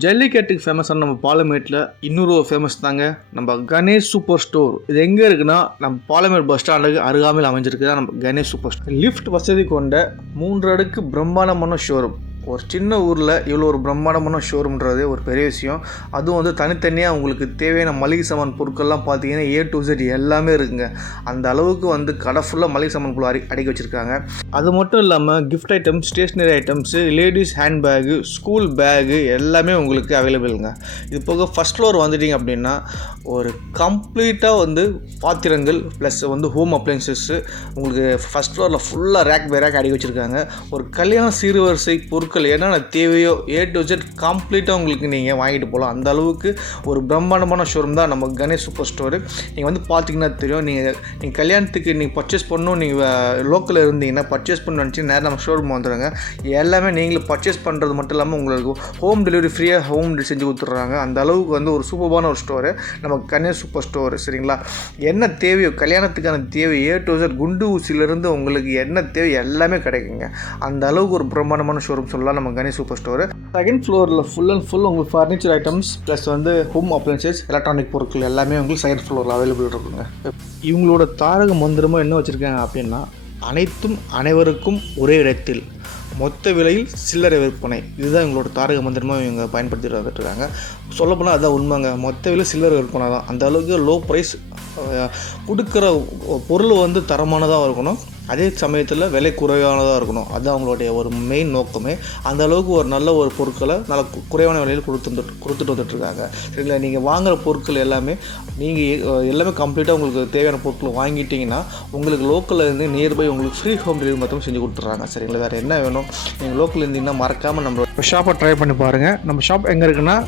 ஜல்லிக்கட்டுக்கு ஃபேமஸான நம்ம பாலமேட்டில் இன்னொரு ஃபேமஸ் தாங்க நம்ம கணேஷ் சூப்பர் ஸ்டோர். இது எங்கே இருக்குன்னா நம்ம பாலமேட் பஸ் ஸ்டாண்டுக்கு அருகாமையில் அமைஞ்சிருக்கு தான் நம்ம கணேஷ் சூப்பர் ஸ்டோர். லிஃப்ட் வசதி கொண்ட 3 அடுக்கு பிரம்மாண்டமான ஷோரூம். ஒரு சின்ன ஊரில் இவ்வளோ ஒரு பிரம்மாண்டமான ஷோரூம்ன்றது ஒரு பெரிய விஷயம். அதுவும் வந்து தனித்தனியாக உங்களுக்கு தேவையான மளிகை சாமான் பொருட்கள்லாம் பார்த்தீங்கன்னா A to Z எல்லாமே இருக்குங்க. அந்த அளவுக்கு வந்து கடை ஃபுல்லாக மளிகை சாமான் பொருள் அடுக்கி வச்சுருக்காங்க. அது மட்டும் இல்லாமல் gift items, stationery items, ladies handbag, school bag எல்லாமே உங்களுக்கு அவைலபிளுங்க. இது போக ஃபஸ்ட் ஃப்ளோர் வந்துட்டிங்க அப்படின்னா ஒரு கம்ப்ளீட்டாக வந்து பாத்திரங்கள் ப்ளஸ் வந்து ஹோம் அப்ளைன்சஸ்ஸு உங்களுக்கு ஃபஸ்ட் ஃப்ளோரில் ஃபுல்லாக ரேக் பை ரேக் அடுக்கி வச்சுருக்காங்க. ஒரு கல்யாண சீர்வரிசை பொருட்கள் என்னென்ன தேவையோ A to Z கம்ப்ளீட்டாக உங்களுக்கு நீங்கள் வாங்கிட்டு போகலாம். அந்த அளவுக்கு ஒரு பிரம்மாண்டமான ஷோரூம் தான் நம்ம கணேஷ் சூப்பர் ஸ்டோரு. நீங்கள் வந்து பார்த்தீங்கன்னா தெரியும். நீங்கள் கல்யாணத்துக்கு நீங்கள் பர்ச்சேஸ் பண்ணணும், நீங்கள் லோக்கலில் இருந்தீங்கன்னா பர்ச்சேஸ் பண்ண நினச்சி நேரம் நம்ம ஷோரூம் வந்துடுங்க. எல்லாமே நீங்களும் பர்ச்சேஸ் பண்ணுறது மட்டும் இல்லாமல் உங்களுக்கு ஹோம் டெலிவரி ஃப்ரீயாக ஹோம் டெலிவரி செஞ்சு கொடுத்துட்றாங்க. அந்த அளவுக்கு வந்து ஒரு சூப்பரான ஒரு ஸ்டோரு நம்ம கணேஷ் சூப்பர் ஸ்டோரு. சரிங்களா? என்ன தேவையோ கல்யாணத்துக்கான தேவை A to Z குண்டு ஊசியிலேருந்து உங்களுக்கு என்ன தேவை எல்லாமே கிடைக்குங்க. அந்த அளவுக்கு ஒரு பிரம்மாண்டமான ஷோரூம் சொல்லலாம் நம்ம கணேஷ் சூப்பர் ஸ்டோரு. செகண்ட் ஃப்ளோரில் ஃபுல் அண்ட் ஃபுல் உங்களுக்கு ஃபர்னிச்சர் ஐட்டம்ஸ் ப்ளஸ் வந்து ஹோம் அப்ளைன்சஸ், எலக்ட்ரானிக் பொருட்கள் எல்லாமே உங்களுக்கு செகண்ட் ஃப்ளோரில் அவைலபிள் இருக்குங்க. இவங்களோட தாரக மந்திரமாக என்ன வச்சுருக்காங்க அப்படின்னா, அனைத்தும் அனைவருக்கும் ஒரே இடத்தில் மொத்த விலையில் சில்லறை விற்பனை. இதுதான் எங்களோட தாரக மந்திரமாக இவங்க பயன்படுத்திட்டு வந்துட்டுருக்காங்க. சொல்லப்போனால் அதுதான் உண்மைங்க. மொத்த விலை சில்லறை விற்பனை தான். அந்த அளவுக்கு லோ ப்ரைஸ் கொடுக்குற பொருள் வந்து தரமானதாக இருக்கணும், அதே சமயத்தில் விலை குறைவானதாக இருக்கணும். அதுதான் அவங்களுடைய ஒரு மெயின் நோக்கமே. அந்த அளவுக்கு ஒரு நல்ல ஒரு பொருட்களை நல்ல குறைவான விலையில் கொடுத்துட்டு வந்துட்டுருக்காங்க. சரிங்களா? நீங்கள் வாங்குகிற பொருட்கள் எல்லாமே நீங்கள் எல்லாமே கம்ப்ளீட்டாக உங்களுக்கு தேவையான பொருட்கள் வாங்கிட்டீங்கன்னா உங்களுக்கு லோக்கலில் இருந்து நியர்பை உங்களுக்கு ஃப்ரீ ஹோம் டெலிவரி மட்டும் செஞ்சு கொடுத்துட்றாங்க. சரிங்களா? வேறு என்ன வேணும்? நீங்கள் லோக்கலில் இருந்தீங்கன்னா மறக்காமல் நம்ம ஷாப்பை ட்ரை பண்ணி பாருங்கள். நம்ம ஷாப் எங்கே இருக்குன்னா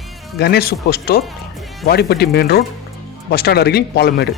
Ganesh super store, Vadipatti main road, bus stand அருகில், பாலமேடு.